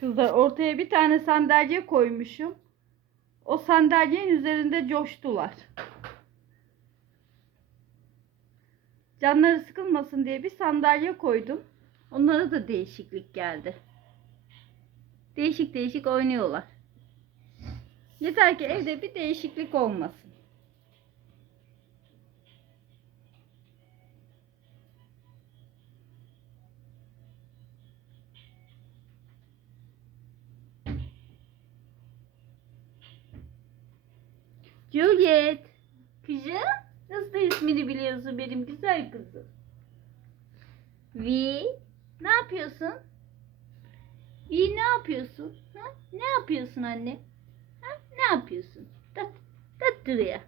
Kızlar ortaya bir tane sandalye koymuşum. O sandalyenin üzerinde coştular. Canları sıkılmasın diye bir sandalye koydum. Onlara da değişiklik geldi. Değişik değişik oynuyorlar. Yeter ki evde bir değişiklik olmasın. Juliet. Kızım. Nasıl da ismini biliyorsun benim güzel kızım. Vi. Ne yapıyorsun? Vi ne yapıyorsun? Ha? Ne yapıyorsun anne? Ha? Ne yapıyorsun? Tat, tat duruyor.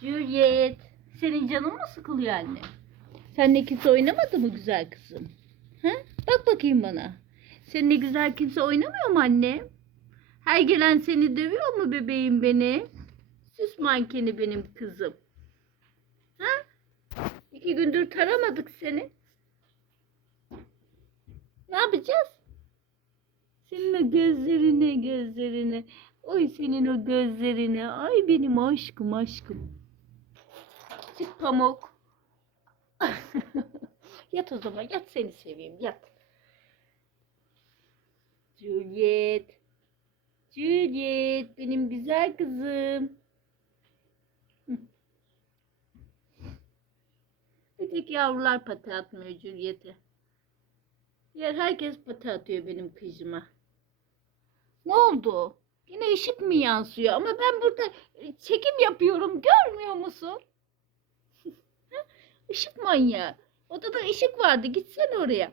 Juliet. Senin canın mı sıkılıyor anne? Seninle kimse oynamadı mı güzel kızım? Ha? Bak bakayım bana. Seninle güzel kimse oynamıyor mu anne? Her gelen seni dövüyor mu bebeğim beni? Süs mankeni benim kızım. Ha? İki gündür taramadık seni. Ne yapacağız? Senin o gözlerine gözlerine. Oy senin o gözlerine. Ay benim aşkım aşkım. Çık pamuk. yat o zaman yat seni seveyim yat. Juliet. Juliet benim güzel kızım. Bir tek yavrular pati atmıyor Juliet'e. Diğer herkes pati atıyor benim kızıma. Ne oldu? Yine ışık mı yansıyor? Ama ben burada e, çekim yapıyorum. Görmüyor musun? Işık manyağı. Odada ışık vardı. Gitsen oraya.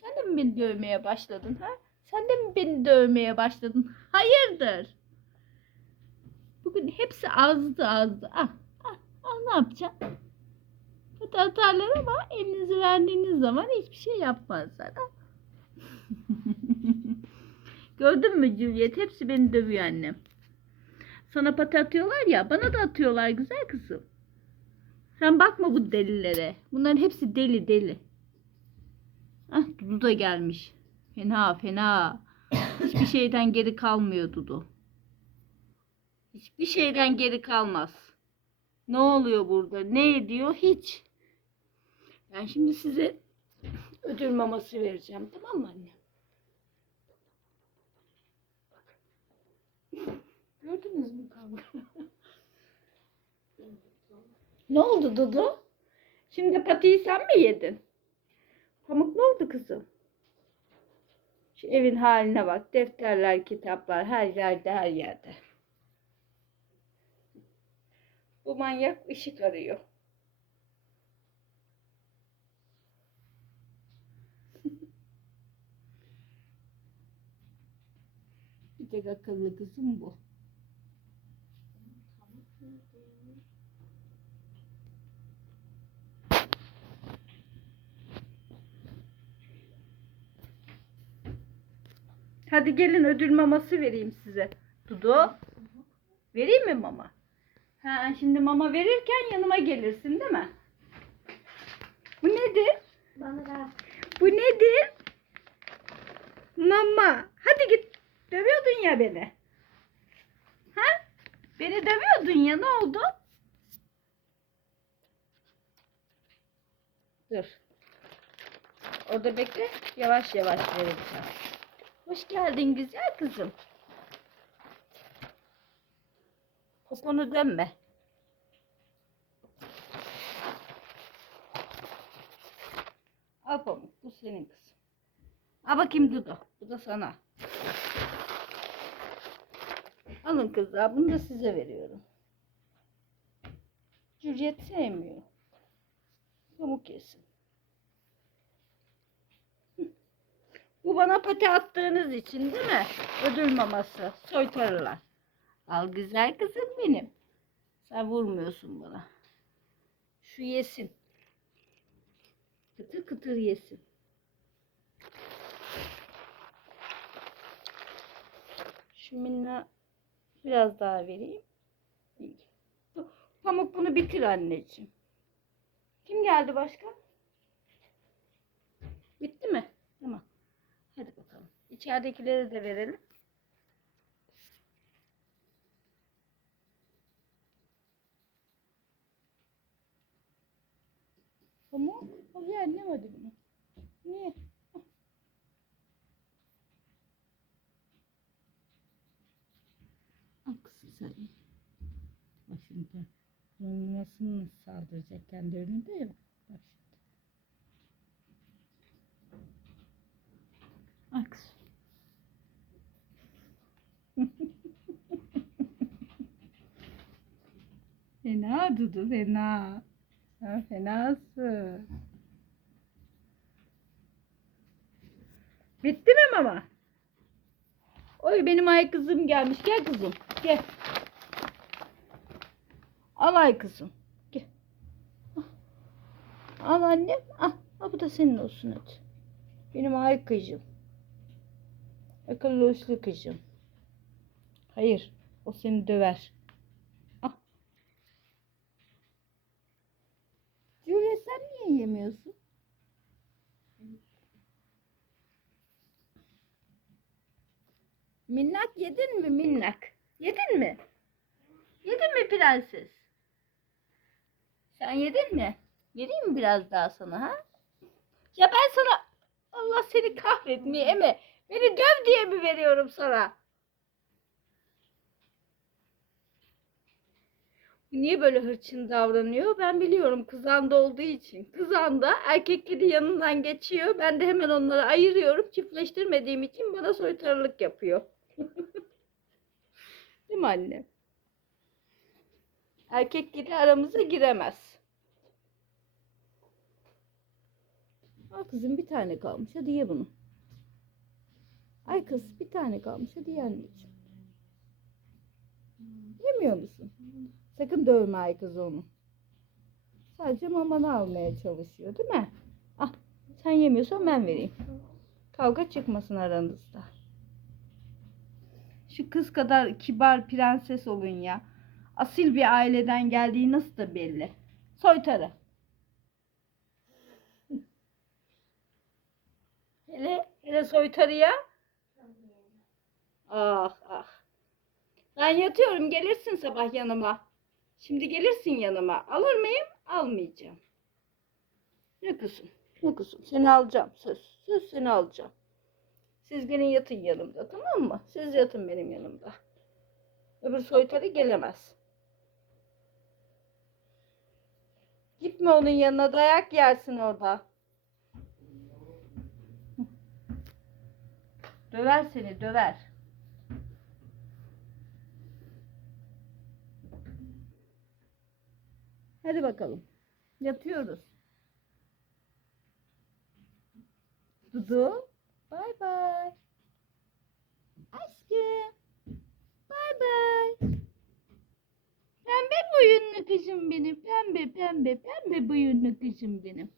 Sen de mi beni dövmeye başladın ha? Sen de mi beni dövmeye başladın? Hayırdır? Bugün hepsi azdı azdı. Ah, ah, ah ne yapacağım? Kötü atarlar ama elinizi verdiğiniz zaman hiçbir şey yapmazlar. Ah. Gördün mü Juliet? Hepsi beni dövüyor annem. Sana pati atıyorlar ya, bana da atıyorlar güzel kızım. Sen bakma bu delilere. Bunların hepsi deli deli. Ah Dudu da gelmiş. Fena fena. Hiçbir şeyden geri kalmıyor Dudu. Hiçbir şeyden geri kalmaz. Ne oluyor burada? Ne ediyor? Hiç. Ben şimdi size ödül maması vereceğim. Tamam mı anne? Gördünüz mü kavga? ne oldu Dudu? Şimdi patiyi sen mi yedin? Pamuk ne oldu kızım? Şu evin haline bak. Defterler, kitaplar her yerde her yerde. Bu manyak ışık arıyor. Bir tek akıllı kızım bu. Hadi gelin ödül maması vereyim size. Dudu. Vereyim mi mama? Ha, şimdi mama verirken yanıma gelirsin değil mi? Bu nedir? Bana Bu nedir? Mama. Hadi git. Dövüyordun ya beni. Ha? Beni dövüyordun ya ne oldu? Dur. Orada bekle. Yavaş yavaş vereceğim. Hoş geldin güzel kızım. Poponu dönme. Al pamuk. Bu senin kızım. Al bakayım Dudu. Bu da sana. Alın kızlar. Bunu da size veriyorum. Juliet sevmiyor. Pamuk yesin. Bu bana pati attığınız için değil mi? Ödül maması. Soytarılar. Al güzel kızım benim. Sen vurmuyorsun bana. Şu yesin. Kıtır kıtır yesin. Şu minna biraz daha vereyim. Pamuk bunu bitir anneciğim. Kim geldi başka? Bitir. İçeridekilere de verelim. Ya annem hadi bunu. Niye? Al kızım sen. Bak şimdi. Nasıl nasıl saldıracak kendi önünde ya. Bak şimdi. Al kızım. Fena Dudu fena. Sen fenasın. Bitti mi mama? Oy benim ay kızım gelmiş. Gel kızım. Gel. Al ay kızım. Gel. Al. Al annem. Al. Al bu da senin olsun hadi. Benim ay kızım. Akıllı uslu kızım. Hayır. O seni döver. Al. Julia sen niye yemiyorsun? Minnak yedin mi minnak? Yedin mi? Yedin mi prenses? Sen yedin mi? Vereyim mi biraz daha sana ha? Ya ben sana Allah seni kahretmeye eme. Beni döv diye mi veriyorum sana? Niye böyle hırçın davranıyor? Ben biliyorum kızanda olduğu için. Kızanda erkekleri yanından geçiyor. Ben de hemen onları ayırıyorum. Çiftleştirmediğim için bana soytarılık yapıyor. Değil mi anne? Erkekleri aramıza giremez. Al kızım bir tane kalmış. Hadi ye bunu. Ay kız bir tane kalmış. Hadi ye anneciğim. Yemiyor musun? Sakın dövme ay kız onu. Sadece mamanı almaya çalışıyor değil mi? Ah sen yemiyorsan ben vereyim. Kavga çıkmasın aranızda. Şu kız kadar kibar prenses olun ya. Asil bir aileden geldiği nasıl da belli. Soytarı. Hele, hele soytarıya. Ah ah. Ben yatıyorum gelirsin sabah yanıma. Şimdi gelirsin yanıma. Alır mıyım? Almayacağım. Ne kızım? Ne kızım? Seni alacağım. Söz. Söz seni alacağım. Siz gelin yatın yanımda tamam mı? Siz yatın benim yanımda. Öbür soytarı gelemez. Gitme onun yanına dayak yersin orada. Döver seni döver. Hadi bakalım. Yatıyoruz. Dudu. Bay bay. Boyunlu kızım benim. Pembe pembe pembe boyunlu kızım benim.